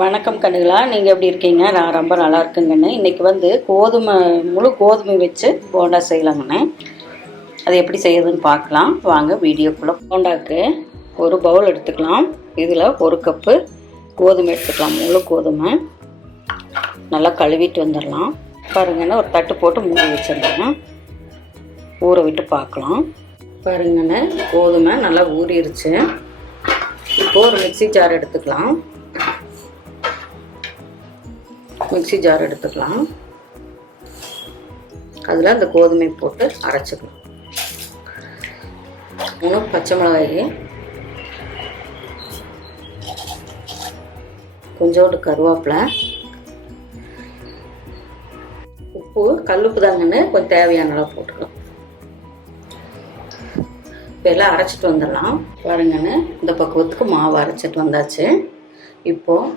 வணக்கம் கண்ணுகளா, நீங்கள் எப்படி இருக்கீங்க? நான் ரொம்ப நல்லா இருக்குங்கண்ணே. இன்றைக்கி வந்து முழு கோதுமை வச்சு போண்டா செய்யலாங்கண்ணே. அது எப்படி செய்யறதுன்னு பார்க்கலாம் வாங்க வீடியோக்குள்ளே. போண்டாவுக்கு ஒரு பவுல் எடுத்துக்கலாம். இதில் ஒரு கப்பு கோதுமை எடுத்துக்கலாம். முழு கோதுமை நல்லா கழுவிட்டு வந்துடலாம். பாருங்கண்ணே, ஒரு தட்டு போட்டு மூடி வச்சிருந்தேன். ஊற விட்டு பார்க்கலாம். பாருங்கண்ணே, கோதுமை நல்லா ஊறிடுச்சு. இப்போது ஒரு மிக்ஸி ஜார் எடுத்துக்கலாம். மிக்ஸி ஜார் எடுத்துக்கலாம். அதில் அந்த கோதுமை போட்டு அரைச்சிக்கலாம். 3 பச்சை மிளகாய், கொஞ்சோண்டு கருவேப்பிலை, உப்பு, கல்லுப்பு தாங்கன்னு கொஞ்சம் தேவையான அளவு போட்டுக்கலாம். இப்போ எல்லாம் அரைச்சிட்டு வந்துடலாம். பாருங்கன்னு, இந்த பக்குவத்துக்கு மாவு அரைச்சிட்டு வந்தாச்சு. இப்போது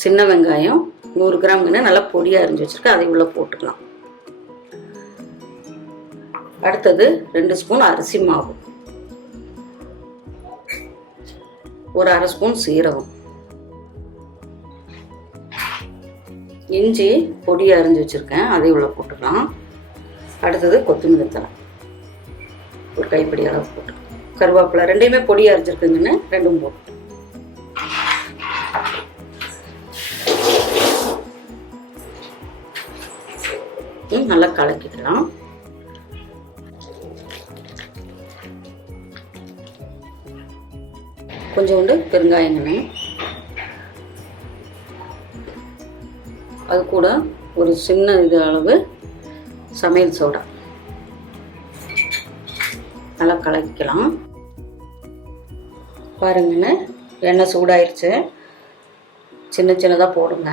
சின்ன வெங்காயம் 100 கிராம்னு நல்லா பொடியாக அரிஞ்சு வச்சுருக்கேன். அதை உள்ளே போட்டுக்கலாம். அடுத்தது 2 ஸ்பூன் அரிசி மாவு, ஒரு அரை ஸ்பூன் சீரகம், இஞ்சி பொடியாக அரிஞ்சு வச்சுருக்கேன். அதை உள்ளே போட்டுக்கலாம். அடுத்தது கொத்தமல்லி தழை ஒரு கைப்பிடி அளவு போட்டுக்கலாம். கருவேப்பிலை ரெண்டையுமே பொடியாக அரிஞ்சிருக்குங்கன்னு 2ம் போட்டு நல்லா கலக்கிக்கலாம். கொஞ்சோண்டு பெருங்காயங்கண்ணே, அது கூட ஒரு சின்ன அளவு சமையல் சோடா நல்லா கலக்கிக்கலாம். பாருங்கண்ணே, எண்ணெய் சூடாயிருச்சு. சின்ன சின்னதாக போடுங்க.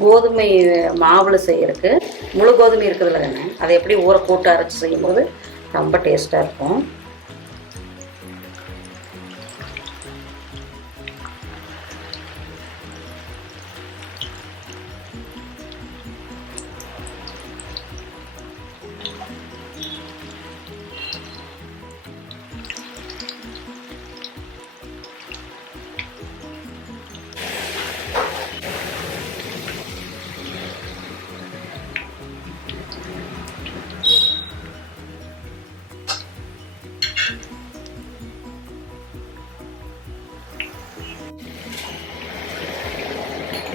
கோதுமை மாவில் செய்யறதுக்கு முழு கோதுமை இருக்குதுல்ல தானே, அதை எப்படி ஊற போட்டு அரைச்சி செய்யும்போது ரொம்ப டேஸ்ட்டாக இருக்கும்.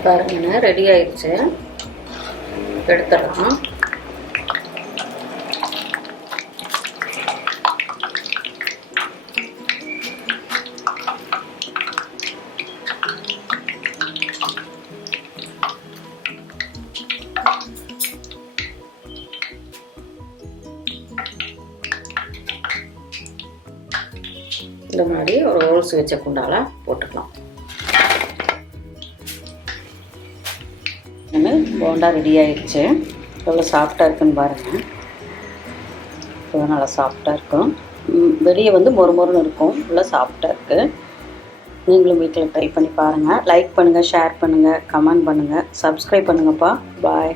பாருங்கண்ணே, ரெடி ஆயிடுச்சு. எடுத்துடலாம். இந்த மாதிரி ஒரு ஹோல்ஸ் வச்ச குண்டால போட்டுக்கலாம். போண்டா ரெடி ஆயிடுச்சு. எவ்வளோ சாஃப்டாக இருக்குன்னு பாருங்கள். இப்போ நல்லா சாஃப்டாக இருக்கும். வெளியே வந்து மொறுமொறுன்னு இருக்கும். நல்லா சாஃப்டாக இருக்குது. நீங்களும் வீட்டில் ட்ரை பண்ணி பாருங்கள். லைக் பண்ணுங்கள், ஷேர் பண்ணுங்கள், கமெண்ட் பண்ணுங்கள், சப்ஸ்கிரைப் பண்ணுங்கப்பா. பாய்.